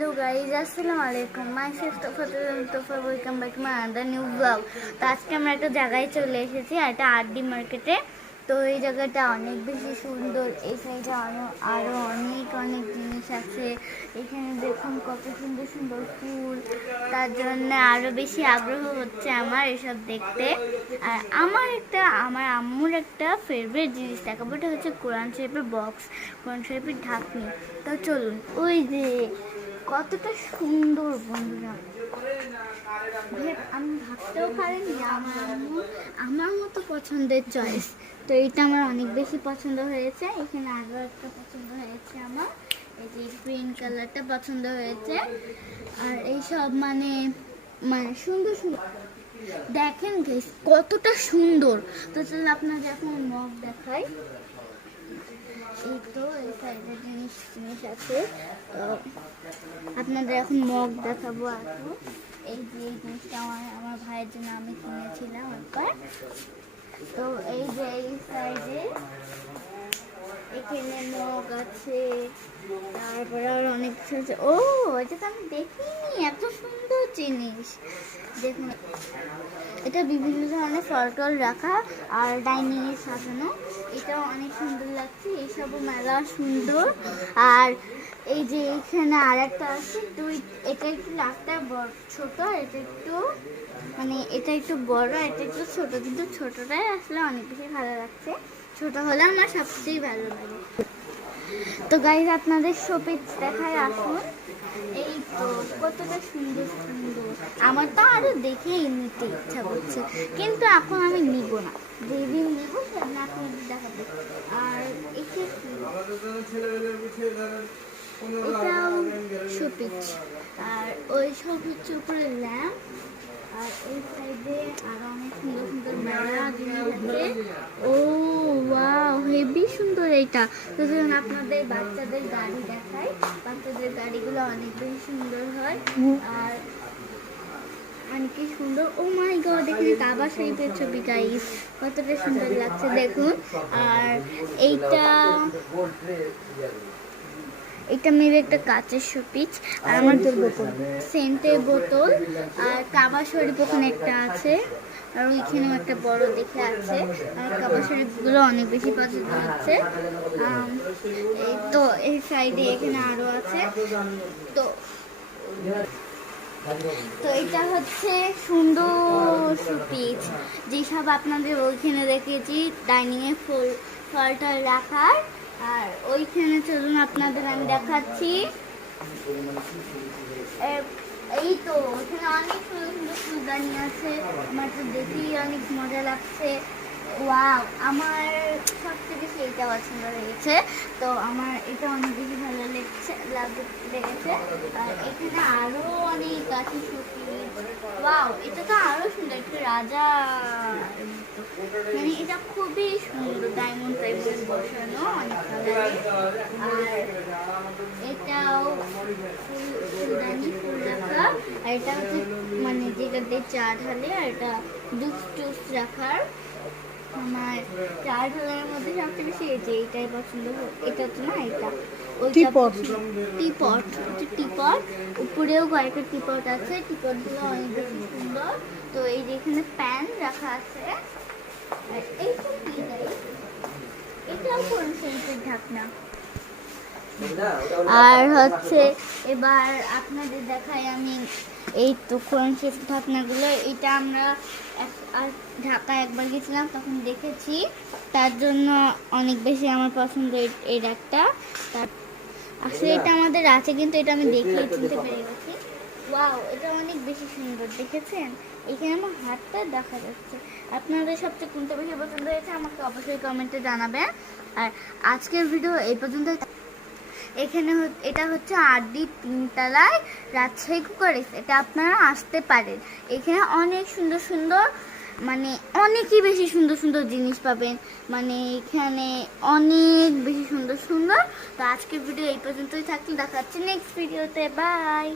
Hello guys अस्सलाम वालेकुम my sister Tofa welcome back to my other new blog. তো আজকে আমরা একটা জায়গায় চলে এসেছি, এটা আরডি মার্কেটে। তো এই জায়গাটা অনেক বেশি সুন্দর। এই সাইডে আরো অনেক অনেক জিনিস আছে। এখানে দেখুন কত সুন্দর সুন্দর ফুল, তার জন্য আরো বেশি আগ্রহ হচ্ছে আমার এসব দেখতে। আর আমার আম্মুর একটা ফেভারিট জিনিস দেখাবো, ওটা হচ্ছে কোরআন শরীফের বক্স, কোরআন শরীফের ঢাকনি। তো চলুন, ওই যে কতটা সুন্দর বন্ধুরা, আমি ভাবতেও পারিনি আমার মতো পছন্দের চয়েস। তো এইটা আমার অনেক বেশি পছন্দ হয়েছে। এখানে আরও একটা পছন্দ হয়েছে আমার, এই যে গ্রিন কালারটা পছন্দ হয়েছে। আর এইসব মানে সুন্দর সুন্দর দেখেন গাইস, কতটা সুন্দর। তো চলুন আপনাদের এখন মগ দেখাই। এই তো এই সাইডে জিনিস আছে, তো আপনাদের এখন মগ দেখাবো। এখন এই যে এই জিনিসটা আমার ভাইয়ের জন্য আমি কিনেছিলাম একবার। তো এই যে এই সাইডে এখানে মগ আছে, তারপরে আর অনেক কিছু আছে। ও এটা তো আমি দেখিনি, এত সুন্দর জিনিস দেখুন। এটা বিভিন্ন ধরনের ফল টল রাখা আর ডাইনিং এ সাজানো, এটাও অনেক সুন্দর লাগছে। এইসবও মেলা সুন্দর। আর এই যে এখানে আর একটা আছে, তো এটা একটু লাখটা বড় ছোট, এটা একটু এটা একটু বড়, এটা একটু ছোট, কিন্তু ছোটটাই আসলে অনেক বেশি ভালো লাগছে। ছোট হলে আমার সবচেয়ে ভালো লাগে। তো গাইস আপনাদের শোপিস দেখায় আসুন। এই তো কতটা সুন্দর সুন্দর, আমার তো আরো দেখে নিতে ইচ্ছা করছে, কিন্তু এখন আমি নিব না, যেদিন নিব সেদিন আপনাদের দেখাবো। আর এটাও শোপিস, আর ওই শোপিসের উপরে ল্যাম্প। আর এই সাইডে আরো অনেক সুন্দর সুন্দর মেলা জিনিস আছে। ও ওয়াও, হেভি সুন্দর এইটা। তো ধরুন আপনাদের বাচ্চাদের গাড়ি দেখায়, বাচ্চাদের গাড়িগুলো অনেক বেশি সুন্দর হয় আর অনেক সুন্দর। ও মাই গড, এখানে কাবা শরীফের ছবি গাইস, কতটা সুন্দর লাগছে দেখুন। আর এটা মেরে একটা কাচের শোপিস, আর আমার সেন্টের বোতল, আর কাবা শরীফ ওখানে একটা আছে, আর ওইখানেও একটা বড় দেখে আছে। আর কাবা শরীফগুলো অনেক বেশি পছন্দ হচ্ছে। এই তো এই সাইডে এখানে আরো আছে। তো এটা হচ্ছে সুন্দর শোপিস, যেসব আপনাদের ওইখানে দেখেছি ডাইনিং এ ফলটা রাখার। আর ওইখানে চলুন আপনাদের আমি দেখাচ্ছি। এই তো ওখানে অনেক সুন্দর সুন্দর ফুলদানি আছে, আমার তো দেখেই অনেক মজা লাগছে। ওয়াও, আমার সব থেকে সেইটা পছন্দ হয়েছে। তো আমার এটা অনেক বেশি ভালো লেগেছে। আর এখানে আরো অনেক আছে শোপিস। ওয়াও, এটা তো আরো সুন্দর, একটু রাজা, এটা খুবই সুন্দর, ডায়মন্ড বসানো, অনেক কালারে। আর এটাও ফুলদানি, ফুল রাখা। আর এটা হচ্ছে যেটা দিয়ে চা ঢালে, আর এটা জুস রাখার। আমার চা ঢালার মধ্যে সবচেয়ে বেশি এইটাই পছন্দ। এটা তো না, এটা টিপট, উপরেও কয়েকটা টিপট আছে, টিপটগুলো অনেক বেশি সুন্দর। তো এই যে এখানে প্যান রাখা আছে। এটাও কোন সেন্টের ঢাকনা। আর হচ্ছে এবার আপনাদের দেখাই আমি, এই তো কোরআন শরীফ ঢাকনাগুলো। এটা আমরা ঢাকায় একবার গেছিলাম, তখন দেখেছি, তার জন্য অনেক বেশি আমার পছন্দ এই ঢাকটা। আসলে এটা আমাদের আছে, কিন্তু এটা আমি দেখেই চিনতে পেরে গেছি। ওয়াও, এটা অনেক বেশি সুন্দর, দেখেছেন? এখানে আমার হাতটা দেখা যাচ্ছে। আপনাদের সবচেয়ে কোনটা বেশি পছন্দ হয়েছে আমাকে অবশ্যই কমেন্টে জানাবেন। আর আজকের ভিডিও এই পর্যন্ত। এটা হচ্ছে আরডি 3 তলায় রাজশাহী কুকারিস, এটা আপনারা আসতে পারেন। এখানে অনেক সুন্দর সুন্দর, অনেকই বেশি সুন্দর সুন্দর জিনিস পাবেন, এখানে অনেক বেশি সুন্দর সুন্দর। তো আজকের ভিডিও এই পর্যন্তই থাকলে, দেখা হচ্ছে নেক্সট ভিডিওতে। বাই।